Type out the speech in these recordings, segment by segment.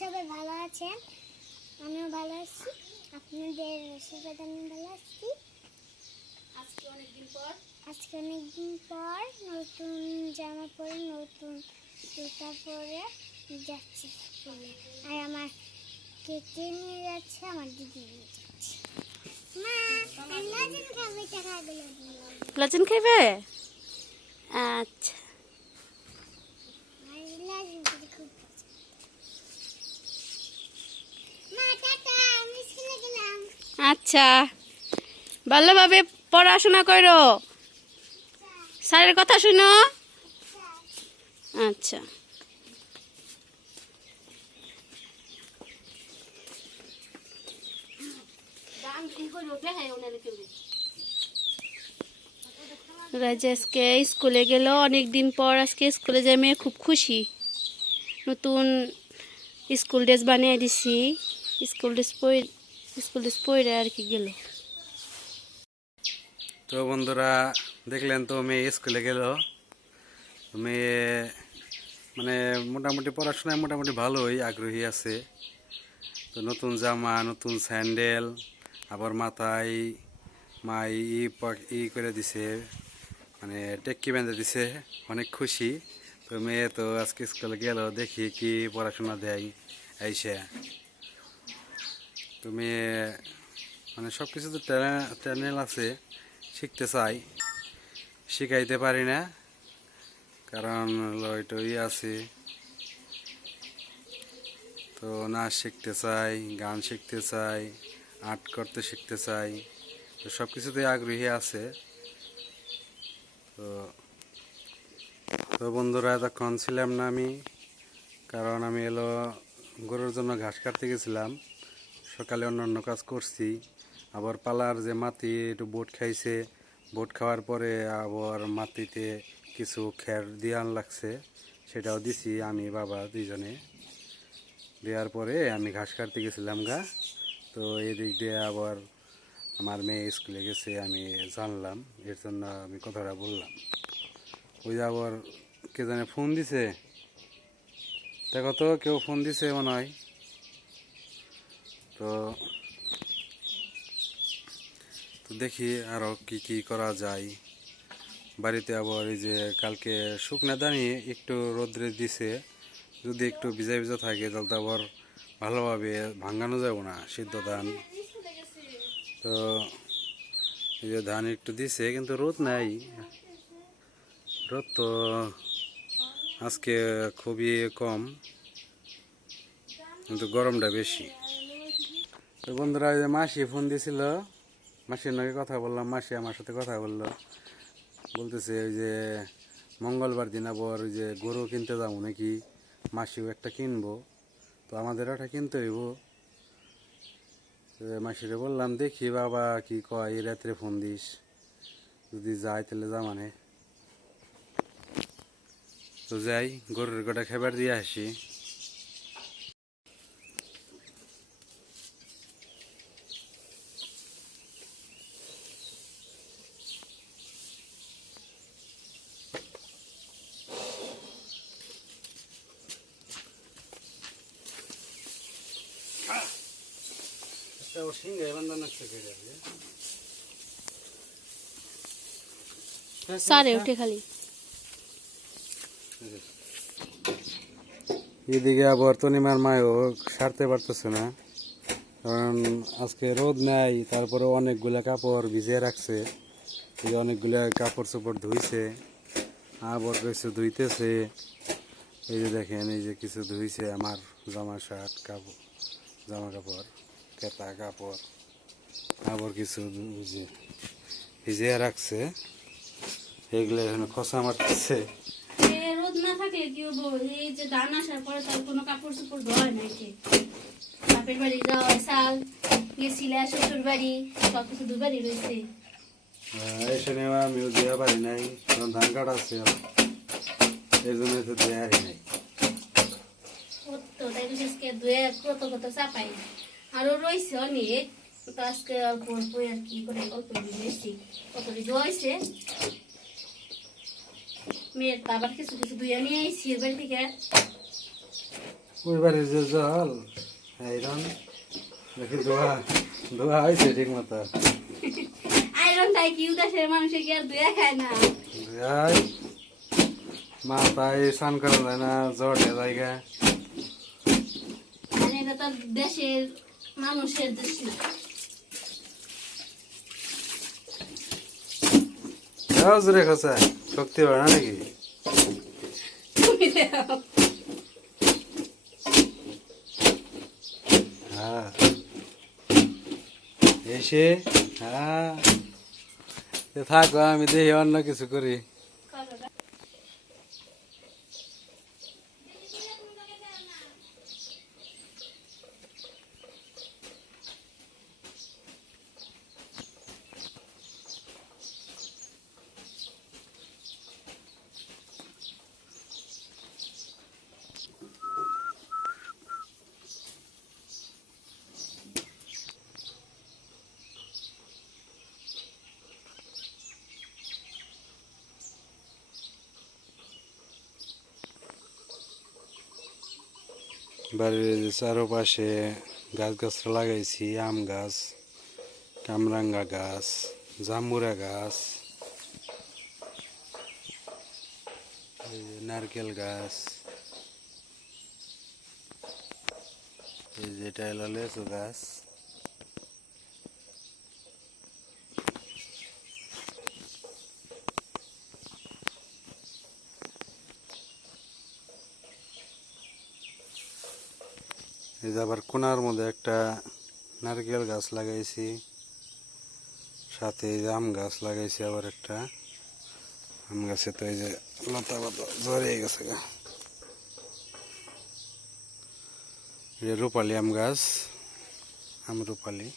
সবাই ভালো আছেন? আমিও ভালো আছি। আপনাদের আশীর্বাদ আমি ভালো আছি। আজকে অনেকদিন পর। আজকে অনেকদিন পর নতুন জামা পরে নতুন জুতা পরে যাচ্ছি স্কুলে। আর আমার কেকে নিয়ে যাচ্ছে আমার দিদি নিয়ে যাচ্ছে। মা আমি লজেন খাব লজেন খাইবে? আচ্ছা আমার লজেন খেতে খুব পছন্দ। মা টাটা আমি স্কুলে গেলাম আচ্ছা। ভালোভাবে পড়াশোনা করো। স্যারের কথা শুনো। আচ্ছা। রাজা, আজকে স্কুলে গেল অনেক দিন পর আজকে স্কুলে যাই মেয়ে, খুব খুশি। নতুন স্কুল ড্রেস বানিয়ে দিছি। স্কুল ড্রেস পরে স্কুল আর কি গেল। তো বন্ধুরা, দেখলেন তো মেয়ে স্কুলে গেল। মেয়ে মানে মোটামুটি পড়াশোনায় মোটামুটি ভালোই আগ্রহী আছে। তো নতুন জামা, নতুন স্যান্ডেল, আবার মাথায় মা ই ই করে দিছে মানে টেক্কি বেঁধে দিছে, অনেক খুশি। তো মেয়ে তো আজকে স্কুলে গেল, দেখি কি পড়াশোনা দেয়, আইসে। তো মেয়ে মানে সব কিছু তো ট্যানেল আছে, শিখতে চাই। শিখাইতে পারি না, কারণ হয়তো ই আছে। তো নাচ শিখতে চাই, গান শিখতে চাই, আর্ট করতে শিখতে চাই, তো সব কিছুতে আগ্রহী আছে। তো তো বন্ধুরা, এতক্ষণ ছিলাম না আমি, কারণ আমি এলো গরুর জন্য ঘাস কাটতে গেছিলাম। সকালে অন্য অন্য কাজ করছি। আবার পালার যে মাটি, একটু বোট খাইছে। বোট খাওয়ার পরে আবার মাটিতে কিছু খের দিয়ান লাগছে, সেটাও দিছি আমি, বাবা দুইজনে। দেওয়ার পরে আমি ঘাস কাটতে গেছিলাম গা। তো এদিক দিয়ে আবার আমার মেয়ে স্কুলে গেছে, আমি জানলাম, এর জন্য আমি কথাটা বললাম। ওই আবার কে জানে ফোন দিছে? দেখো তো, কেউ ফোন দিছে মনে হয়। তো তো দেখি আরও কি কি করা যায়। বাড়িতে আবার এই যে কালকে শুকনা দানি একটু রোদ্রে দিছে, যদি একটু ভিজা ভিজা থাকে তাহলে তো আবার ভালোভাবে ভাঙানো যাবে না, সিদ্ধ ধান। তো এই যে ধান একটু দিছে, কিন্তু রোদ নাই। রোদ তো আজকে খুবই কম, কিন্তু গরমটা বেশি। তো বন্ধুরা ওই যে মাসি ফোন দিয়েছিল মাসির নাকি কথা বললাম, মাসি আমার সাথে কথা বলল। বলতেছে, ওই যে মঙ্গলবার দিন আবার ওই যে গরু কিনতে যাব নাকি, মাসিও একটা কিনবো। তো আমাদের একটা কিনতে হইব। মাসিরে বললাম, দেখি বাবা কি কয়, এই রাত্রে ফোন দিস। যদি যাই তাহলে যা মানে। তো যাই, গরুর গোটা খাবার দিয়ে আসি। সারে উঠে খালি। এদিকে আবার তনিমার মায়ও সারতে পারতেছে না। কারণ আজকে রোদ নেই তারপরে অনেকগুলা কাপড় ভিজিয়ে রাখছে। এই যে অনেকগুলা কাপড় চোপড় ধুইছে আবার কিছু ধুইতেছে। এই যে দেখেন এই যে কিছু ধুইছে আমার জামা শার্ট কাপড় জামা কাপড়। কেতা কাপড় আবার কিছু যে ভিজিয়ে রাখছে এগুলো এখানে খসা মারতেছে। রোদ না থাকলে কি হব? এই যে ধান আসার পরে তার কোনো কাপড় চোপড় ধোয় না এতে বাপের বাড়ি যাওয়া সাল গেছিলে শ্বশুর বাড়ি সব কিছু দুবারই রয়েছে এখানে আমিও দেওয়া পারি নাই কারণ ধান কাটা আছে এই জন্য তো দেওয়া নাই। তো তাই আজকে দুয়ে কত কত চাপাই। আরও রয়েছে অনেক। তো আজকে অল্প আর কি করে অল্প দিয়েছি কত ধোয়াইছে মেয়ের তো আবার কিছু কিছু ধুয়ে নিয়ে আইসি এর বাড়ি থেকে। ওই বাড়ির যে জল আইরন দেখি ধোয়া ধোয়া হয়েছে ঠিক মতো আয়রন তাই কি উদাসের মানুষে কি আর দুয়া খায় না? মাথায় স্নান করা যায় না জটে জায়গা দেশের মানুষের দেশ খসা। শক্তি হয় না নাকি? তুমি। হ্যাঁ। এসে হ্যাঁ। থাকো, আমি দেখি অন্য কিছু করি। বাড়ির চারপাশে গাছ গাছরা লাগাইছি, আম গাছ, কামরাঙ্গা গাছ, জামুরা গাছ নারকেল গাছ, এই যেটা হলো লেচু গাছ। এই যে আবার কোনার মধ্যে একটা নারকেল গাছ লাগাইছি, সাথে এই যে আম গাছ লাগাইছি আবার একটা। আম গাছে তো এই যে লতা পাতা জড়িয়ে গেছে গা। রূপালি আম গাছ, আম রূপালি।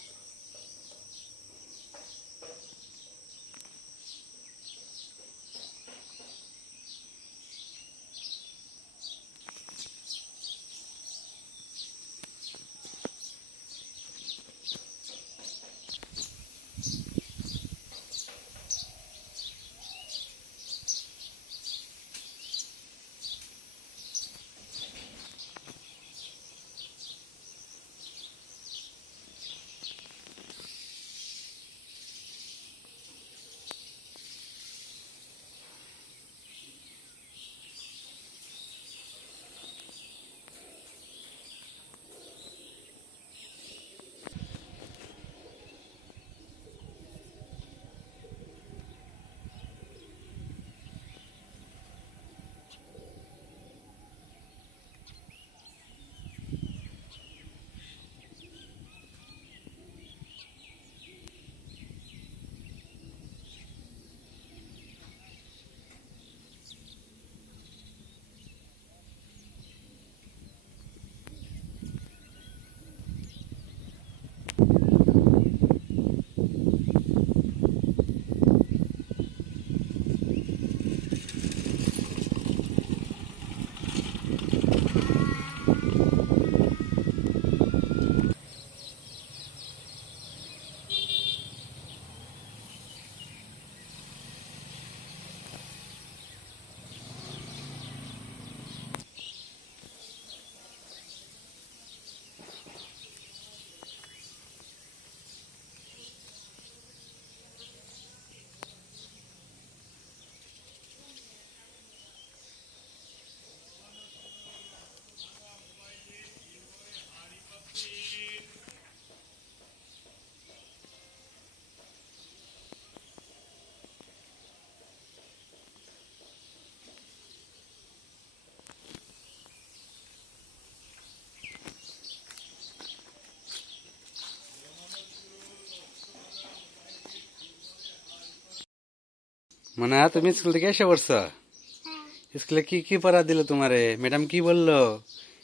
মানে তুমি স্কুল থেকে এসে পড়ছ? হ্যাঁ। স্কুলে কি কি পড়া দিল তোমারে? ম্যাডাম কি বলল?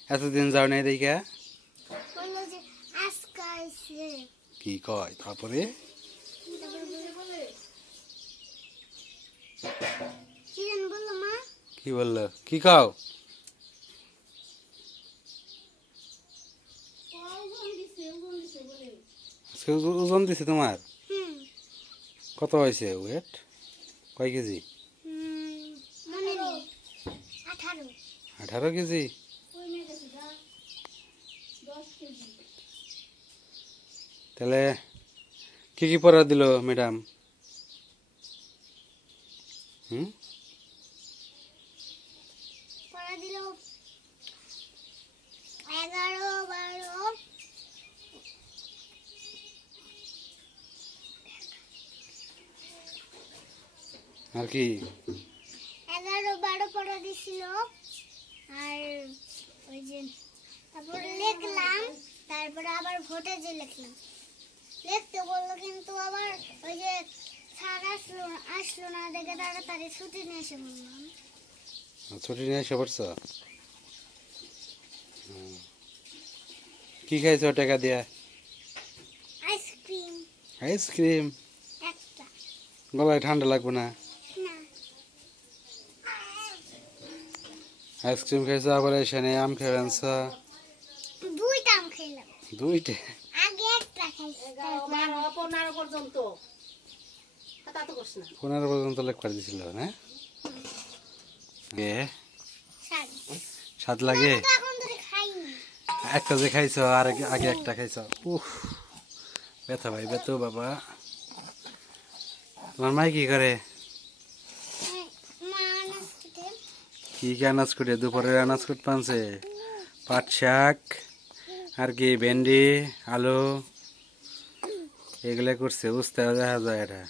এতদিন যাও নাই দেখা? কি কয়? তারপরে? কি বলল কি খাও ওজন দিছে তোমার? কত হয়েছে ওয়েট কয় কেজি? আঠারো কেজি। তাহলে কি কি পড়া দিল ম্যাডাম হুম পড়া দিল এগারো বারো আর কি? এগারো বারো পড়া দিছিল। আর ওই যে তারপরে লিখলাম তারপরে আবার ভোটে যে লিখলাম। লিখতে বলল কিন্তু আবার ওই যে স্যার আসলো আসলো না দেখে তাড়াতাড়ি ছুটি নিয়ে এসে বললাম ছুটি নিয়ে এসে পড়ছ। কি খাইছো টাকা দিয়া? Ice cream. Ice cream. একটা। গলায় ঠান্ডা লাগবে না? আইসক্রিম খাইছো আবার এখানে আম খেয়ে দুইটা আম খেলাম। দুইটা? আগে একটা খাইছি পনেরো পর্যন্ত। তা তো করছ না। পনেরো পর্যন্ত লেখ দিছিল না? এ, স্বাদ। লাগে? তো এখন ধরে খাইনি। একটা যে খাইছো আর আগে- আগে একটা খাইছো। উফ ব্যথা ভাই ব্যথা বাবা। তোমার মাই কি করে মা নাচতে কি আনাজ করে দুপুরের আনাজ করতে পানছে পাট শাক, আর কি, ভেন্ডি, আলু, এগুলো করছে। বুঝতে দেখা যায় এটা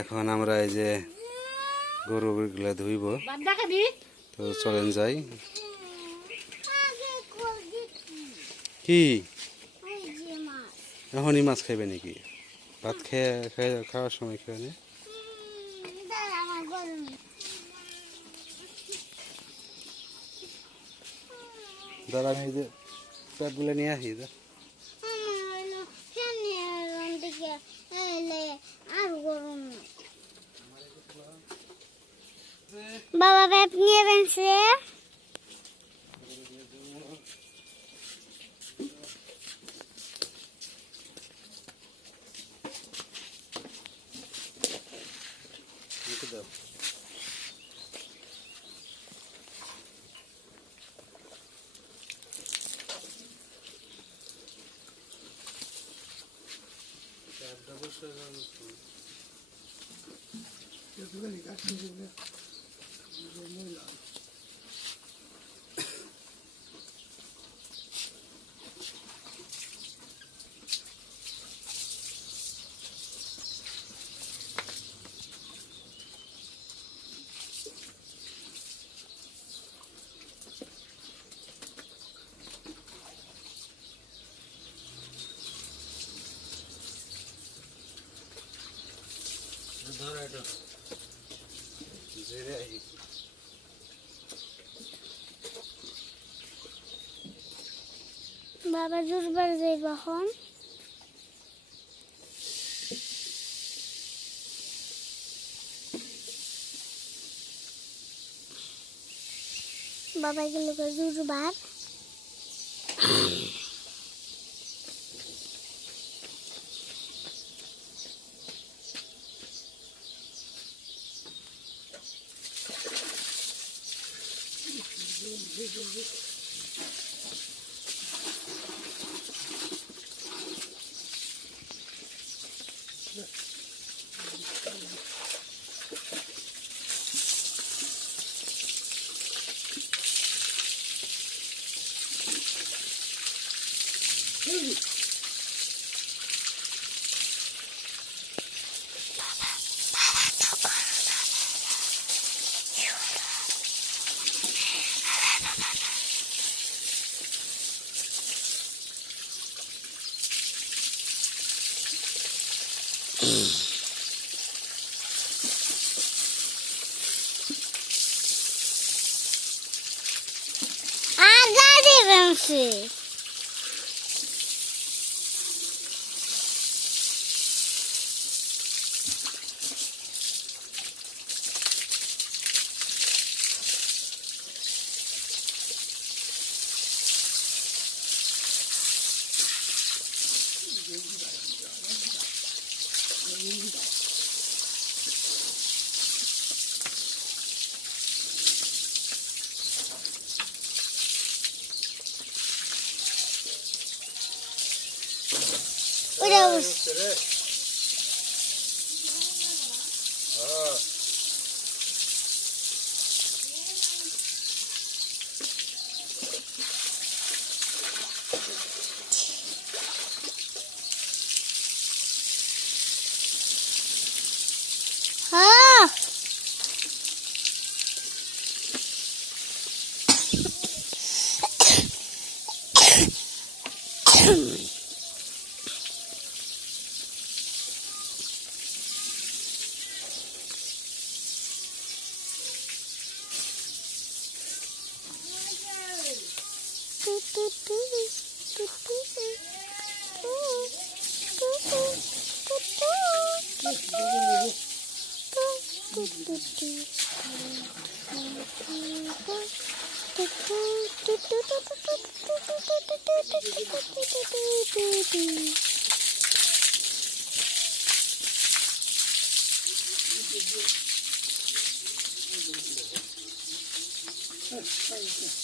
এখন আমরা এই যে গরুগুলো ধুইব। তো চলেন যাই। কি? এখনই মাছ খাইবে নাকি? ভাত খেয়ে খাওয়ার সময় খেয়ে নে। হুম, দাঁড়া আমার গরম আমি Baba pewnie ręce. Double shot on the food. You're doing it, I can do that. বাবা জুরবার যাই বহন বাবা গেল জুরবার। বাবা হয়ে